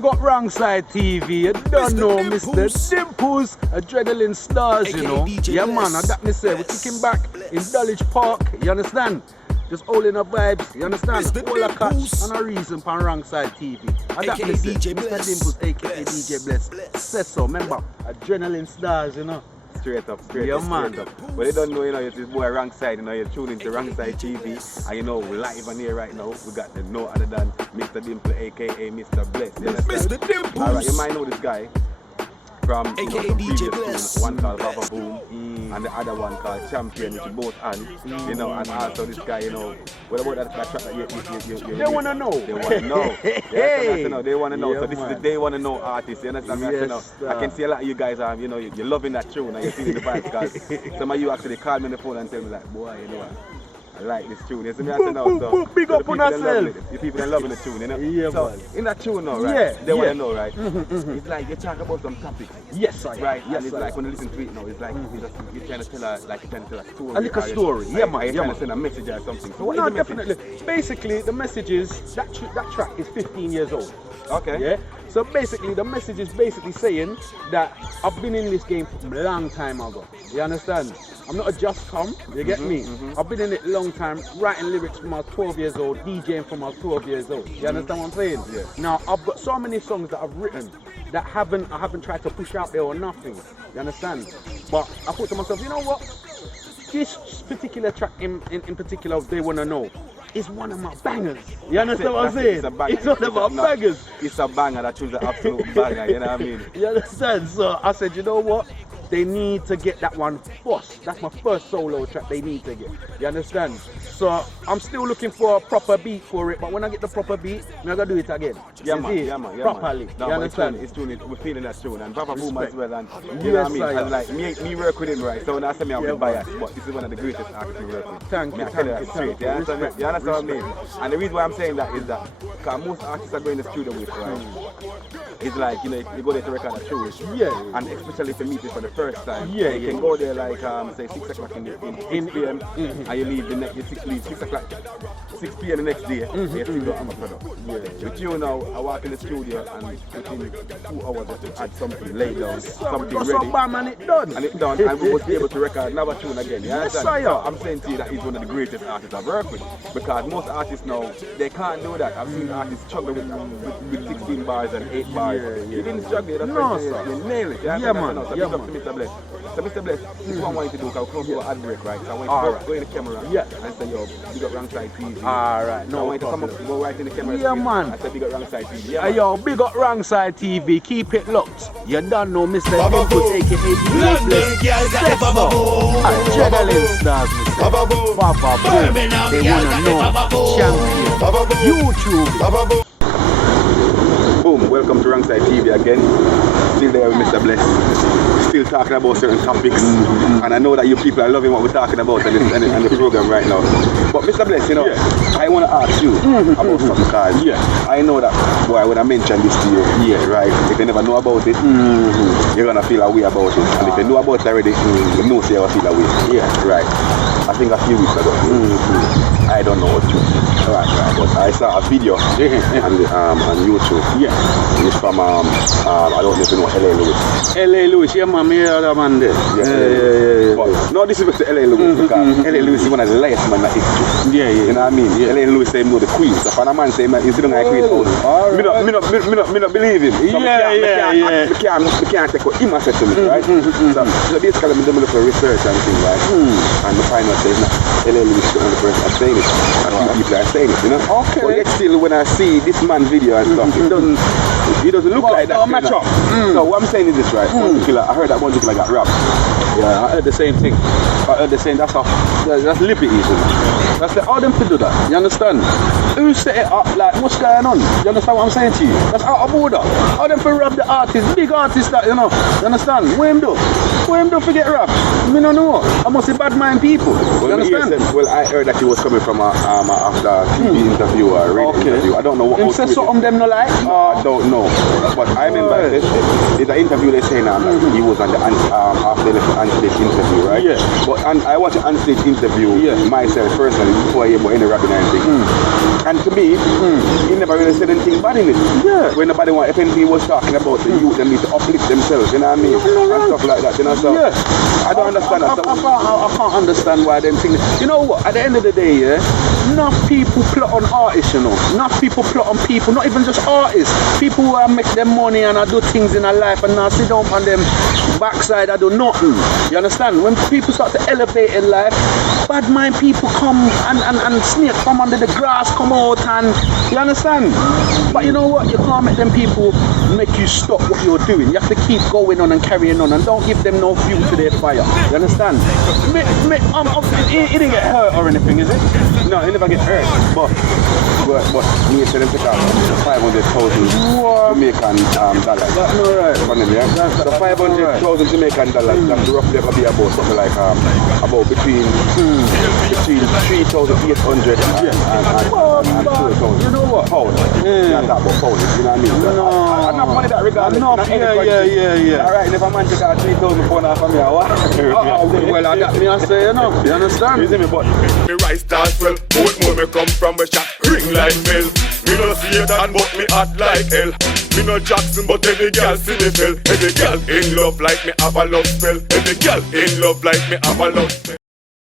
big up Rangside TV. You don't know MrDimples, Adrenaline Stars, you know. Yeah, man, I got me say, we're kicking back in Dulwich Park, you understand? Just holding up vibes, you understand? All a catch and a reason for Rangside TV. I got me say, MrDimples, aka DJ Bless. Says so, remember, Adrenaline Stars, you know. Straight up, straight yeah, up, man. straight up. But you don't know, you know, it's this boy Rangside, you know, you're tuning into Rangside TV, and you know, we're live on here right now. We got the no other than MrDimples, aka Mr. Bless. MrDimples! Alright, you might know this guy from, you know, from previous tunes, one called Papa Boom, and the other one called Champion, which is both hands, you know, and also this guy, you know, what about that track that you they want to know. They want to know. Hey. Yeah, they want to know. Yeah, so this man. is the They Want to Know artist, you understand? Yes, I can see a lot of you guys, you know, you're loving that tune and you're feeling the vibes, because some of you actually call me on the phone and tell me like, boy, you know what? I like this tune. You see me? I say no, so big up on yourself. The people are loving the tune, you know? Yeah, so man. in that tune now, right? Yeah, they want yeah. to know, right? It's like you talk about some topics. Yes, I right? Yes, and it's I like when you listen to it now, it's like you're trying to tell a story. A little story. Yeah, man. You're Yeah, trying man. to send a message or something. So what No, is the message? definitely. Basically, the message is that track is 15 years old. Okay. Yeah. So basically, the message is basically saying that I've been in this game from a long time ago. You understand? I'm not a just come. You get me? I've been in it a long time, writing lyrics from I was 12 years old, DJing from I was 12 years old. You understand what I'm saying? Yeah. Now I've got so many songs that I've written that I haven't tried to push out there or nothing. You understand? But I thought to myself, you know what? This particular track in particular, They Want to Know, is one of my bangers. You understand what I'm saying? It's one of my bangers. It's a banger, that tune's an absolute banger, you know what I mean? You understand? So I said, you know what? They need to get that one first. That's my first solo track they need to get. You understand? So I'm still looking for a proper beat for it, but when I get the proper beat, I'm gonna do it again. Yeah, You man, see? yeah, man, yeah, properly. man. No, you understand? It's tune, we're feeling that tune, and Papa Boom as well, and you Yes, know what I mean? I And like me work with him, right? So when I say me I'm Yeah, biased, but this is one of the greatest artists we work with. Thank you, I tell you that thank you, straight. thank you. You understand, Respect, you understand what I mean? respect. And the reason why I'm saying that is that because most artists are going to the studio with, right? It's like, you know, you go there to record a tune, Yeah. and especially to meet it for the first time. Yeah, you yeah. can go there like say 6 o'clock in PM, and you leave the next, leave 6 o'clock, 6 p.m. the next day. You still don't have a product. With you now, I walk in the studio and within 2 hours I have to add something, lay down, something Got ready. some bam and it done. And it's done, and we was able to record another tune again. You Yes, understand? I am. So I'm saying to you that he's one of the greatest artists I've worked with. Because most artists now, they can't do that. I've seen artists struggle with 16 bars and 8 bars. Yeah. You didn't struggle, that's No, what sir. you nail it. You Yeah, understand? man. So Yeah, big up to man. Mr. Bless. So Mr. Bless, this is what I want you to do, because we're close to an ad break, right? So I want you to Alright. go in the camera and say, yo, big up Rangside TV. Alright, So I no want you to come problem. up, go right in the camera. Yeah, man. I said, big up Rangside TV. Yeah, Hey man. yo, big up Rangside TV, keep it locked. You don't know MrDimples, aka DJ Bless. Step up. Adrenaline Stars, Mr. Baba Boom. They wanna know. Champion. YouTube. Boom, welcome to Rangside TV again. Still there with Mr. Bless. Still talking about certain topics. And I know that you people are loving what we're talking about on the program right now. But Mr. Bless, you know, I want to ask you about something, because I know that, boy, when I mention this to you, right, if you never know about it, you're going to feel a way about it. And if you know about it already, you know say you feel a way. Yeah, right. I think a few weeks ago, I don't know what you. Right, but I saw a video on YouTube. Yeah. It's from I don't know if you know L.A. Lewis. L.A. Lewis, yeah man, me other man there. Yeah. But no disrespect to L.A. Lewis, because L.A. Lewis is one of the last man that is. Yeah. You know what I mean? L.A. Lewis say him know the Queen. So if a man say he's sitting on Queen house, me not believe him. So I can't take what him has said to me, right? So basically I'm doing for research and things, right? And the final say L.A. Lewis is the only person that's saying it. And few people are saying it, you know? Okay. But yet still when I see this man's video and stuff, it doesn't look like that. Don't match up. So what I'm saying is this, right? I heard that one killer got robbed. Yeah, I heard the same thing. I heard the same, that's liberties. That's the how them to do that. You understand? Who set it up? Like, what's going on? You understand what I'm saying to you? That's out of order. How them to rob the artists, big artists that, you know. You understand? What him do? What him do for get robbed? Me no know. I must be bad mind people. You understand? Well, I heard that he was coming from after TV interview or radio interview. I don't know what. Him say something them no like? I don't know. But I remember there's an interview they saying that he was on the after the interview, right? Yeah. But and I watched an onstage interview myself personally before I hear about any rapping and thing. And to me, he never really said anything bad in it. Yeah. When nobody if anything he was talking about the youth, they need to uplift themselves, you know what I mean? And stuff like that, you know. So I don't understand that. I can't understand why them things. You know what? At the end of the day, enough people plot on artists, you know. Enough people plot on people, not even just artists. People who make them money and I do things in their life and now sit down on them backside, I do nothing. You understand? When people start to elevate in life, bad mind people come and snake come under the grass, come out and you understand? But you know what? You can't make them people make you stop what you're doing. You have to keep going on and carrying on and don't give them no fuel to their fire. You understand? He didn't get hurt or anything, is it? No, he never get hurt. But me said him to call 500,000 Jamaican dollars. That's not right. Funny, yeah? So 500,000 Jamaican dollars, that's roughly going to be about something like about between 3,800 and 4,000. You know what? Pounds. Yeah. Not about pounds, you know what I mean? No. Enough money that regardless. Yeah. Alright, if a man take out 3,000 pounds from me, what? Well, I got me and say, you know. You understand? You see me, but me rise start swell, both more me come from a shot, ring like bell. Me no see it and but me hot like hell. Me no Jackson but every girl see me fell. Every girl in love like me have a love spell. Every girl in love like me have a love spell.